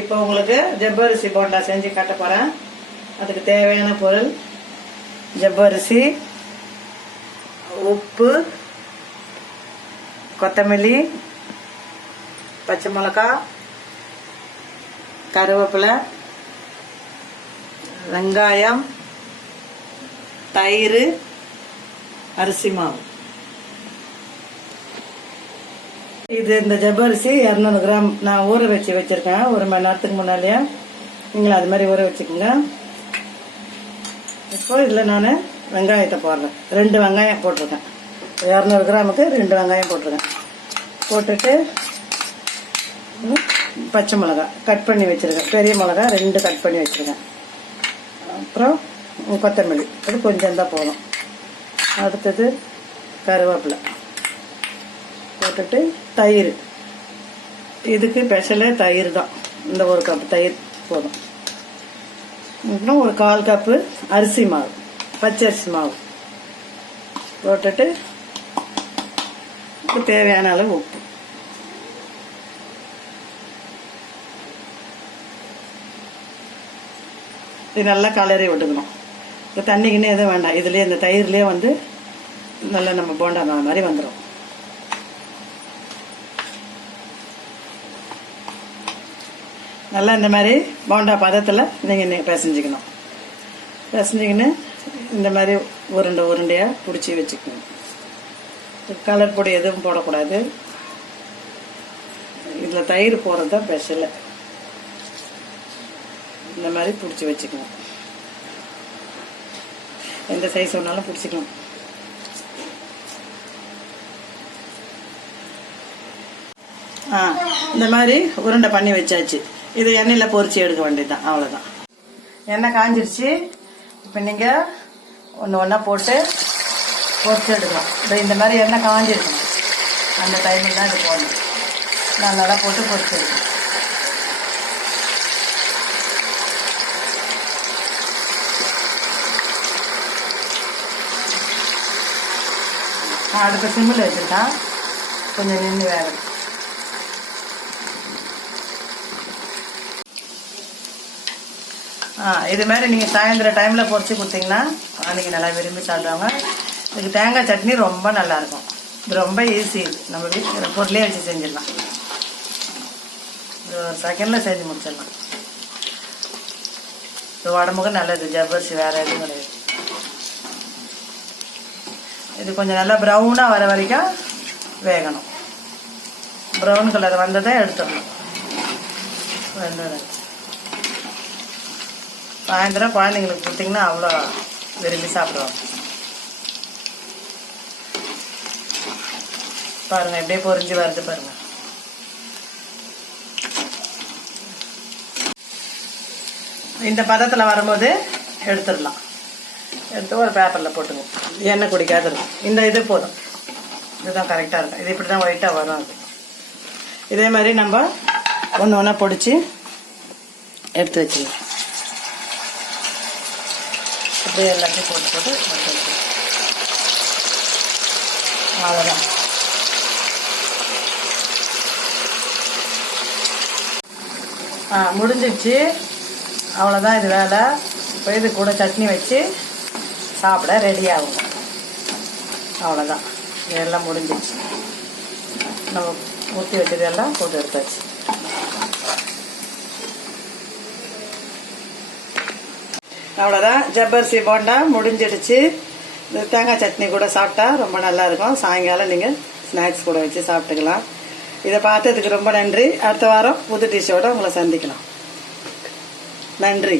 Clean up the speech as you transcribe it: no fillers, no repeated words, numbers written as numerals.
இப்போ உங்களுக்கு ஜவ்வரிசி போண்டா செஞ்சு காட்ட போகிறேன். அதுக்கு தேவையான பொருள் ஜவ்வரிசி, உப்பு, கொத்தமல்லி, பச்சை மிளகாய், கருவேப்பிலை, வெங்காயம், தயிர், அரிசி மாவு. இது இந்த ஜவ்வரிசி 200 கிராம் நான் ஊற வச்சிருக்கேன். 1 மணி நேரத்துக்கு முன்னாலேயே நீங்களும் அது மாதிரி ஊற வச்சுக்கோங்க. இப்போ இதில் நான் வெங்காயத்தை போடுறேன். 2 வெங்காயம் போட்டிருக்கேன். 200 கிராமுக்கு 2 வெங்காயம் போட்டிருக்கேன். போட்டுட்டு பச்சை மிளகாய் கட் பண்ணி வச்சுருக்கேன். பெரிய மிளகாய் 2 கட் பண்ணி வச்சுருக்கேன். அப்புறம் கொத்தமல்லி அது கொஞ்சம் தான் போதும். அடுத்தது கருவேப்பிலை போட்டுட்டு தயிர். இதுக்கு ஸ்பெஷலே தயிர் தான். இந்த 1 கப் தயிர் போதும். அப்புறம் ஒரு 1/4 கப்பு அரிசி மாவு, பச்சரிசி மாவு போட்டுட்டு தேவையான அளவு உப்பு. இது நல்லா கலரி விட்டுக்கணும். இப்போ தண்ணிக்குன்னு எதுவும் வேண்டாம். இதுலேயே இந்த தயிர்லேயே வந்து நல்லா நம்ம போண்டா மாதிரி வந்துடும். நல்லா இந்த மாதிரி போண்டா பதத்தில் நீங்கள் பிசைஞ்சிக்கணும். பிசைஞ்சிக்கின்னு இந்த மாதிரி உருண்டையாக பிடிச்சி வச்சுக்கணும். கலர் பொடி எதுவும் போடக்கூடாது. இதில் தயிர் போடுறது தான் ஸ்பெஷலு. இந்த மாதிரி பிடிச்சி வச்சுக்கணும். எந்த சைஸ் வேணாலும் பிடிச்சிக்கலாம். இந்த மாதிரி உருண்டை பண்ணி வச்சாச்சு. இது எண்ணெயில் பொரிச்சு எடுக்க வேண்டியதுதான். அவ்வளோதான். எண்ணெய் காஞ்சிருச்சு. இப்போ நீங்கள் ஒன்றா போட்டு பொரிச்சு எடுக்கலாம். இந்த மாதிரி எண்ணெய் காஞ்சிருக்கணும். அந்த டைமில் தான் இது போடணும். நல்லா போட்டு பொரிச்சு எடுக்கணும். அடுத்த சிம்மில் வச்சுருக்கா கொஞ்சம் நின்று வேகும். இது மாதிரி நீங்கள் சாயந்தரம் டைமில் பொரிச்சு கொடுத்தீங்கன்னா அன்றைக்கி நல்லா விரும்பி சாப்பிடுவாங்க. இதுக்கு தேங்காய் சட்னி ரொம்ப நல்லாயிருக்கும். இது ரொம்ப ஈஸி. நம்ம வீட்டில் பொருளே வச்சு செஞ்சிடலாம். இது 1 செகண்டில் செஞ்சு முடிச்சிடலாம். இது உடம்புக்கு நல்லது. ஜவ்வரிசி வேறு எதுவும் கிடையாது. இது கொஞ்சம் நல்லா ப்ரௌனாக வர வரைக்கும் வேகணும். ப்ரௌன் கலர் வந்ததை எடுத்துடணும். சாயந்தரம் குழந்தைங்களுக்கு கொடுத்தீங்கன்னா அவ்வளோ விரும்பி சாப்பிடுவாங்க. பாருங்கள் எப்படியே பொரிஞ்சு வருது பாருங்க. இந்த பதத்தில் வரும்போது எடுத்துடலாம். எடுத்து ஒரு பேப்பரில் போட்டுங்க. எண்ணெய் குடிக்காது இருக்கும். இந்த இது போதும். இதுதான் கரெக்டாக இருக்கும். இது இப்படி தான் ஒயிட்டாக வரும். அது இதே மாதிரி நம்ம ஒன்றா பொடிச்சு எடுத்து வச்சுக்கலாம். அப்படியே எல்லாத்தையும் போட்டு அவ்வளோதான். முடிஞ்சிடுச்சு. அவ்வளோதான் இது வேலை. இப்போ இது கூட சட்னி வச்சு சாப்பிட ரெடி ஆகும். அவ்வளோதான். இதெல்லாம் முடிஞ்சிடுச்சு. நம்ம ஊற்றி வச்சதெல்லாம் போட்டு எடுத்தாச்சு. அவ்வளோதான். ஜவ்வரிசி போண்டா முடிஞ்சிடுச்சு. இந்த தேங்காய் சட்னி கூட சாப்பிட்டா ரொம்ப நல்லாயிருக்கும். சாயங்காலம் நீங்கள் ஸ்நாக்ஸ் கூட வச்சு சாப்பிட்டுக்கலாம். இதை பார்த்ததுக்கு ரொம்ப நன்றி. அடுத்த வாரம் புது டிஷ்ஷோடு உங்களை சந்திக்கலாம். நன்றி.